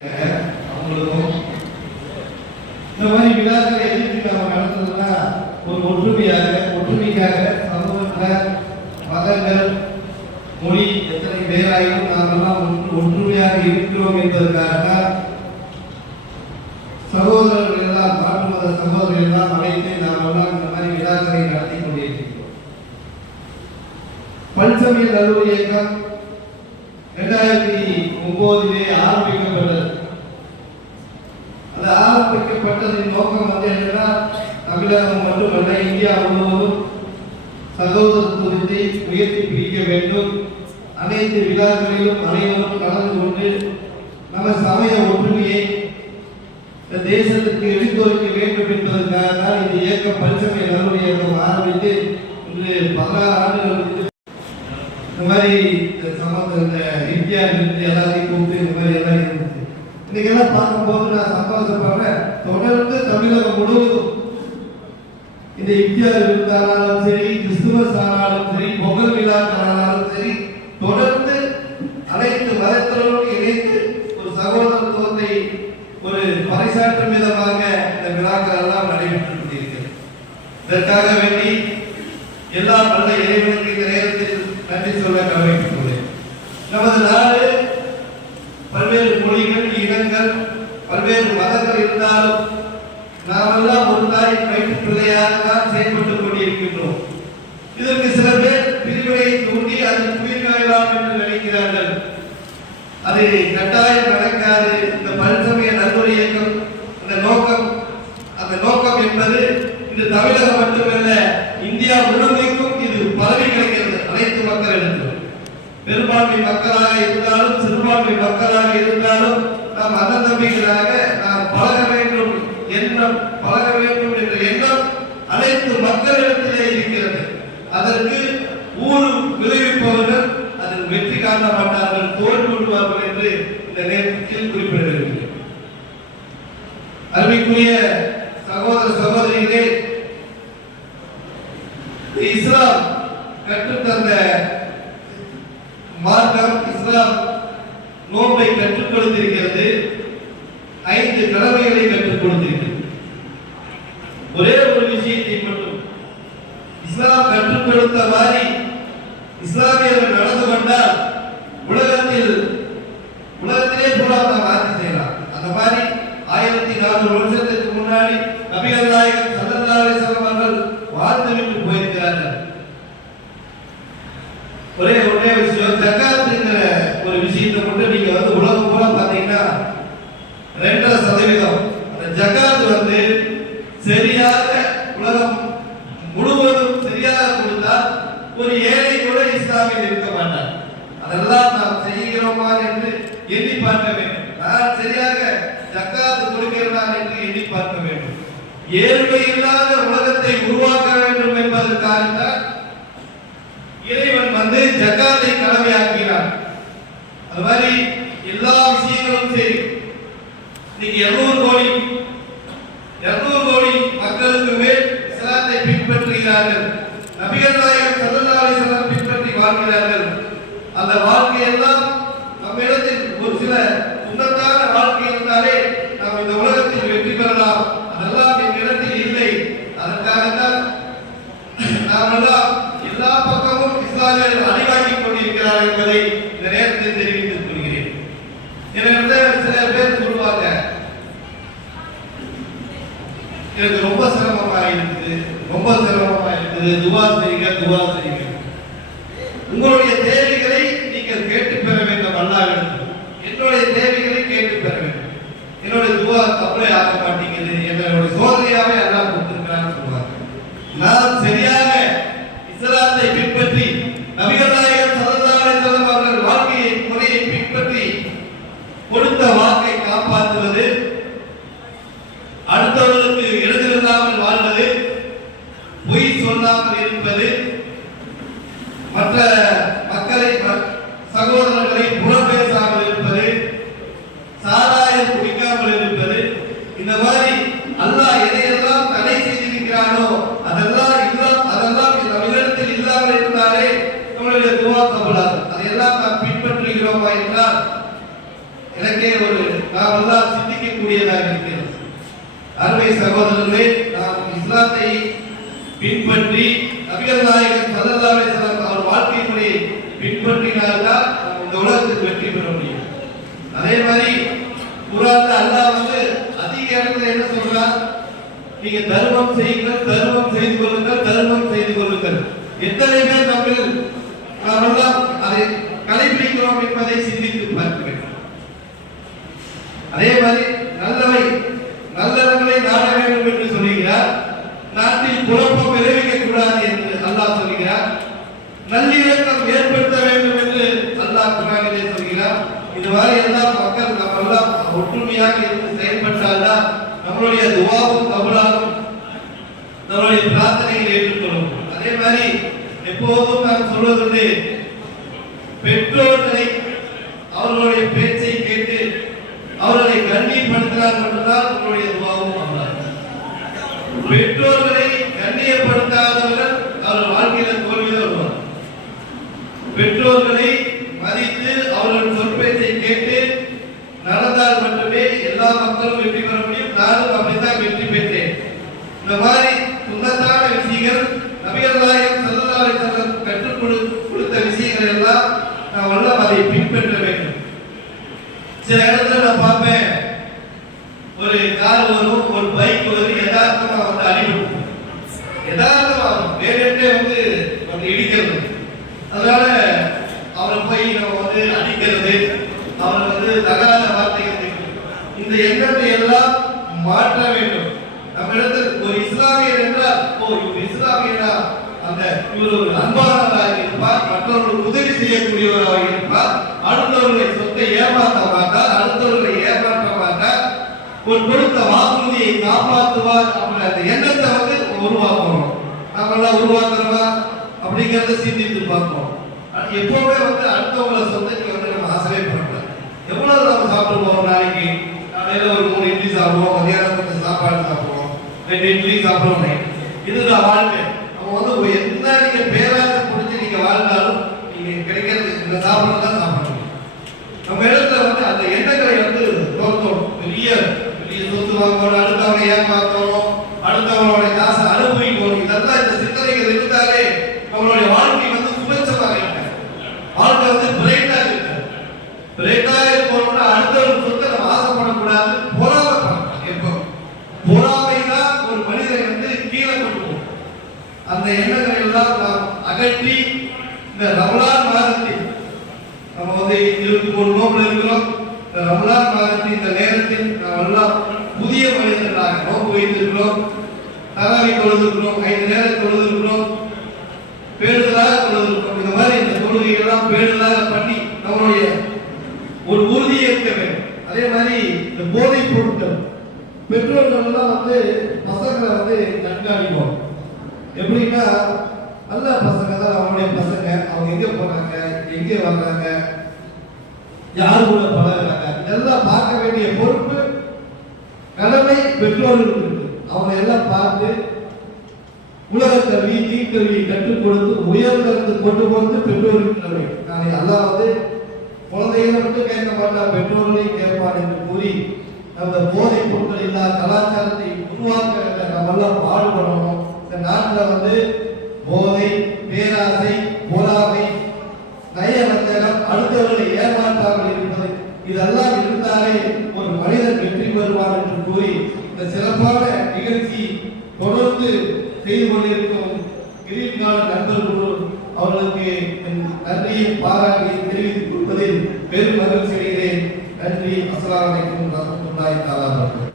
அவங்களுக்கும் இந்த மாதிரி விழாக்களை எதிர்த்து நம்ம நடத்துறதுனா ஒரு ஒற்றுமையாக ஒற்றுமைக்காக சமூகத்தில் மதங்கள் மொழி எத்தனை பேராயினும் நாங்கள்லாம் ஒன்று ஒற்றுமையாக இருக்கிறோம் என்பதற்காக சகோதரர்கள் எல்லாம் மாற்று மத சகோதரர்கள் எல்லாம் அழைத்து நாம் எல்லாம் இந்த மாதிரி விழாக்களை நடத்தி கொண்டிருக்கிறோம் பஞ்சமிய நல்லூர் இயக்கம் இரண்டாயிரத்தி ஒன்பதிலே ஆரம்பிக்கப்பட்டது. ஆரம்பிக்கப்பட்டதின் நோக்கம் வந்து என்னன்னா தமிழகம் மட்டுமல்ல இந்தியா முழுவதும் சகோதரத்துவத்தை உயர்த்தி பிடிக்க வேண்டும். அனைத்து விழாக்களிலும் அனைவரும் கலந்து கொண்டு நம்ம சமய ஒற்றுமையை இந்த தேசத்துக்கு எடுத்துரைக்க வேண்டும் என்பதற்காக தான் இந்த இயக்கம் பஞ்சமை நல்லூர் இயக்கம் ஆரம்பித்து இன்று பதினாறு ஆண்டுகளுக்கு இந்த மாதிரி இந்த சமத்த இந்தியா எல்லாத்தையும் கூப்பிட்டு இந்த மாதிரி எல்லாம் இருந்துச்சு இன்னைக்கு எல்லாம் பார்க்கும்போது நான் சந்தோஷப்படுறேன். தொடர்ந்து தமிழகம் முழுவதும் இந்த இந்தியா இருந்தாலும் சரி கிறிஸ்துமஸ் ஆனாலும் சரி பொங்கல் விழாக்கள் ஆனாலும் சரி தொடர்ந்து அனைத்து மதத்தினரோடு இணைந்து ஒரு சகோதரத்துவத்தை ஒரு பறைசாற்றும் விதமாக இந்த விழாக்கள் எல்லாம் நடைபெற்று கொண்டிருக்கிறது. இதற்காக வேண்டி எல்லா நல்ல இறைவனுக்கு இந்த நேரத்தில் நன்றி சொல்ல கடமைப்பட்டுள்ளேன் நமது நாடு பல்வேறு மொழிகள் இனங்கள் பல்வேறு மதங்கள் இருந்தாலும் நாமெல்லாம் ஒரு தாயின் வயிற்று பிள்ளையாக தான் செயல்பட்டுக் கொண்டிருக்கின்றோம். இதற்கு சில பேர் பிரிவினை தூண்டி அதில் உயிர்காயலாம் என்று நினைக்கிறார்கள். அது கட்டாயம் நடக்காது. இந்த பல்சமய நல்லொரு இயக்கம் அந்த நோக்கம் அந்த நோக்கம் என்பது இது தமிழகம் மட்டுமல்ல இந்தியா முழுமைக்கும் இது பதவி கிடைக்கிறது. அனைத்து மக்களிடத்திலும் பெரும்பான்மை மக்களாக இருந்தாலும் சிறுபான்மை மக்களாக இருந்தாலும் நாம் அண்ணன் தம்பிகளாக நாம் பழக வேண்டும் எண்ணம் பழக வேண்டும் என்ற எண்ணம் அனைத்து மக்களிடத்திலே இருக்கிறது. அதற்கு ஊறு விளைவிப்பவர்கள் அதில் வெற்றி காண மாட்டார்கள் தோல்வி விடுவார்கள் என்று இந்த நேரத்தில் குறிப்பிட விரும்புகிறேன் அருமைக்குரிய சகோதர சகோதரிகளே இஸ்லாம் கற்றுத்தந்த மார்க்கம் இஸ்லாம் நோன்பை கற்றுக் கொடுத்திருக்கிறது. ஐந்து கடமைகளை கற்றுக் கொடுத்திருக்கிறது. ஒரே ஒரு விஷயத்தை மட்டும். இஸ்லாம் கற்றுக் கொடுத்த மாதிரி இஸ்லாமியர்கள் நடந்து கொண்டால் உலகத்தில் உலகத்திலே பூரா நாம் ஆட்சி செய்யலாம். அந்த மாதிரி ஆயிரத்தி நானூறு வருஷத்துக்கு முன்னாடி நபிகள் நாயகம் சல்லல்லாஹு அலைஹி அவர்கள் வாழ்ந்து விட்டு போயிருக்கிறார்கள். ஒரே ஒரே விஷயம். ஒரு விஷயத்தை மட்டும் நீங்க வந்து உலகம் பூரா பாத்தீங்கன்னா ரெண்டரை சதவீதம். அந்த ஜகாத் வந்து சரியாக உலகம் முழுவதும் சரியாக கொடுத்தா ஒரு ஏழை கூட இஸ்லாமியில் இருக்க மாட்டார். அதெல்லாம் நாம் செய்கிறோமா என்று எண்ணி பார்க்க வேண்டும். நான் சரியாக ஜக்காத் கொடுக்கிறேனா என்று எண்ணி பார்க்க வேண்டும். ஏழ்மை இல்லாத உலகத்தை உருவாக்க வேண்டும் என்பதற்காகத்தான் இறைவன் வந்து ஜக்காத்தை கடமையாக்கிறான் அது மாதிரி எல்லா விஷயங்களும் சரி. இன்னைக்கு இருநூறு கோடி இருநூறு கோடி மக்களுக்கு மேல் இஸ்லாத்தை பின்பற்றுகிறார்கள். நபிகள் நாயகர் ஸல்லல்லாஹு அலைஹி பின்பற்றி வாழ்கிறார்கள். அந்த வாழ்க்கையெல்லாம் நம்மிடத்தில் ஒரு சில உன்னதான வாழ்க்கை இருந்தாலே நாம் இந்த உலகத்தில் வெற்றி பெறலாம். அதெல்லாம் என்னிடத்தில் இல்லை. அதற்காகத்தான் நாமெல்லாம் எல்லா பக்கமும் இஸ்லாமியர்கள் அடிவாங்கிக் கொண்டிருக்கிறார்கள் என்பதை இந்த நேரத்தில் தெரிவித்து கொள்கிறேன் எனவே சில பேர் சொல்லுவாங்க எனக்கு ரொம்ப சிரமமா இருக்குது ரொம்ப சிரமமா இருக்குது. துவா செய்யுங்க துவா செய்யுங்க உங்களுடைய தேவைகளை நீங்கள் கேட்டு பெற வேண்டும் அல்லாவிடத்தில் என்னுடைய தேவைகளை கேட்டு பெற வேண்டும். என்னுடைய துவா அப்படியே ஆக மாட்டேங்குது. என்னுடைய சோதனையாவே எல்லாம் கொடுத்துருக்கிறான்னு சொல்லுவாங்க. நான் சரியாக இஸ்லாத்தை பின்பற்றி நபிகள் மற்ற மக்களை ம- சகோதரர்களை புறப்பேசாமல் இருப்பது சாராயம் குடிக்காமல் இருப்பது இந்த மாதிரி அல்லாஹ் எதையெல்லாம் தடை செய்திருக்கிறானோ அதெல்லாம் இல்லா அதெல்லாம் நம்மிடத்தில் இல்லாமல் இருந்தாலே நம்மளுடைய துவா கபலாகும். அதையெல்லாம் நாம் பின்பற்றுகிறோமா என்றால் எனக்கே ஒரு நாம் எல்லாம் சிந்திக்கக்கூடியதாக இருக்கிறது. அருமை சகோதரர்களே நாம் இஸ்லாத்தை பின்பற்றி நபிகள் நாயகன் ஸல்லல்லாஹு அலைஹி வஸல்லம் பின்பற்றினால்தான் இந்த உலகத்துக்கு வெற்றி பெற முடியும். அதே மாதிரி குரான் அல்லாஹ் வந்து அதிக இடத்துல என்ன சொல்றார் நீங்க தர்மம் செய்யுங்கள் தர்மம் செய்து கொள்ளுங்கள் தர்மம் செய்து கொள்ளுங்கள். எத்தனை பேர் தமிழ் நாமெல்லாம் அதை கடைபிடிக்கிறோம் என்பதை சிந்தித்து பார்க்க வேண்டும் அதே மாதிரி நல்லவை நல்லவர்களை நாட வேண்டும் என்று சொல்லுகிறார் நாட்டில் குழப்பம் விளைவிக்க கூடாது என்று அல்லாஹ் சொல்கிறார் நல்லிணக்கம் ஏற்படுத்த வேண்டும் என்று அல்லாஹ் குரானிலே இந்த மாதிரி எல்லாம் மக்கள் நம்ம எல்லாம் ஒற்றுமையாக இருந்து செயல்பட்டால்தான் நம்மளுடைய துவாவும் கபலாகும். நம்மளுடைய பிரார்த்தனைகளை ஏற்றுக்கொள்ளும் அதே மாதிரி எப்போதும் நான் சொல்வது பெற்றோர்களை அவர்களுடைய பேச்சை கேட்டு அவர்களை கண்ணியப்படுத்தினால் மட்டும்தான் உங்களுடைய துவாவும் அல்லாஹ் பெற்றோர்களை கண்ணியப்படுத்தாதவர்கள் அவர்கள் வாழ்க்கையில தோல்வியில் வருவார் பெற்றோர்களை மதித்து அவர்கள் சொற்பேச்சை கேட்டு நடந்தால் மட்டுமே எல்லா மக்களும் வெற்றி பெற முடியும் நானும் அப்படித்தான் வெற்றி பெற்றேன் இந்த மாதிரி சுண்ணத்தான விஷயங்கள் நபிகள் நாயகம் ஸல்லல்லாஹு அலைஹி வஸல்லம் கற்றுக் கொடு- கொடுத்த விஷயங்கள் எல்லாம் நாம் எல்லாம் அதை பின்பற்ற வேண்டும் சில இடத்துல நான் பார்ப்பேன் ஒரு கார் வரும் ஒரு பைக் வரும் யதார்த்தமா வந்து அடிபடும் யதார்த்தமா வேறே வந்து வந்து இடிக்கிறது அதனால அவரை போய் நம்ம வந்து அடிக்கிறது என்பது தகாத வார்த்தைகள் இந்த எண்ணத்தை எல்லாம் மாற்ற வேண்டும். நம்மிடத்தில் ஒரு இஸ்லாமியர் என்றால் ஓ இவர் இஸ்லாமியரா? அந்த இவர் ஒரு அன்பானவராக இருப்பார் மற்றவர்களுக்கு உதவி செய்யக்கூடியவராக இருப்பார். அடுத்தவர்களை சொத்தை ஏமாற்ற மாட்டார் அடுத்தவர்களை ஏமாற்ற மாட்டார். ஒரு கொடுத்த வாக்குறுதியை காப்பாற்றுவார் அப்படின்ற அந்த எண்ணத்தை வந்து உருவாக்கணும். நாமெல்லாம் உருவாக்குறோமா? அப்படிங்கறத சிந்தித்து பார்ப்போம். எப்பவுமே வந்து அடுத்தவங்களை சொந்தத்துக்கு வந்து நம்ம ஆசையே எவ்வளவு நம்ம சாப்பிடுவோம் ஒரு நாளைக்கு? காலையில ஒரு மூணு இட்லி சாப்பிடுவோம் மதியானம் கொஞ்சம் சாப்பாடு சாப்பிடுவோம். ரெண்டு இட்லி சாப்பிடுவோம். இதுதான் வாழ்க்கை. நம்ம வந்து என்ன எந்த நீங்க பேராசை பிடிச்சி நீங்க வாழ்ந்தாலும் நீங்க கிடைக்கிறது இந்த சாப்பிடுறது தான் சாப்பிடணும். நம்ம இடத்துல வந்து அந்த எண்ணங்களை வந்து தோற்றோம். பெரிய பெரிய சொத்து வாங்கணும் அடுத்தவனை ஏமாத்தணும் அடுத்தவனுடைய காசை அனுபவிக்கணும் இதெல்லாம் இந்த சிந்தனைகள் இருந்தாலே நம்மளுடைய வாழ்க்கை வந்து சுபட்சமாக இருக்க வாழ்க்கை வந்து பிரைட்டாக இருக்க பிரைட்டாக இருக்கணும்னா அடுத்தவன் சொத்தை நம்ம ஆசைப்படக்கூடாது பொறாமப்படணும் எப்போ பொறாமை தான் ஒரு மனிதனை வந்து கீழே கொண்டு போகும் அந்த எண்ணங்களை எல்லாம் நாம் அகற்றி இந்த ரமலான் மாதத்தில் நம்ம வந்து இருபத்தி மூணு இருக்கிறோம். இந்த ரமலான் மாதத்தின் இந்த நேரத்தில் நாம் எல்லாம் புதிய மனிதர்களாக நோக்கு வைத்திருக்கிறோம். தராவி தொழுதுக்கிறோம் ஐந்து நேரம் தொழுதிருக்கிறோம். பேடுதலாக தொழுதிருக்கிறோம். இந்த மாதிரி இந்த தொழுகைகள்லாம் பேடுதலாக பண்ணி நம்மளுடைய ஒரு உறுதியை இருக்க வேண்டும். அதே மாதிரி இந்த போதைப் பொருட்கள். பெற்றோர்கள் எல்லாம் வந்து பசங்களை வந்து கண்காணிப்போம். எப்படின்னா நல்ல பசங்க தான் அவங்களுடைய பசங்க. அவங்க எங்க போறாங்க எங்க வர்றாங்க யார் கூட பழகிறாங்க இதெல்லாம் பார்க்க வேண்டிய பொறுப்பு கடமை பெற்றோர்களுக்கு இருக்கு. அவங்க எல்லாம் பார்த்து உலக கல்வி தீக்கல்வியை கற்றுக் கொடுத்து உயர்ந்தது கொண்டு வந்து பெற்றோருக்கு கடமை நான் அல்லாஹ் குழந்தைகளை மட்டும் கேட்க மாட்டான் பெற்றோர்களையும் கேட்பான் என்று கூறி அந்த போதை பொருட்கள் இல்லாத கலாச்சாரத்தை உருவாக்க நம்ம எல்லாம் பாடுபடணும். இந்த நாட்டில் வந்து போதை பேராசை போராமை நயவஞ்சகம் அடுத்தவர்களை ஏமாற்றாமல் இருப்பது இதெல்லாம் இருந்தாலே ஒரு மனிதன் வெற்றி பெறுவார் என்று கூறி இந்த சிறப்பான நிகழ்ச்சி தொடர்ந்து செய்து கொண்டிருக்கும்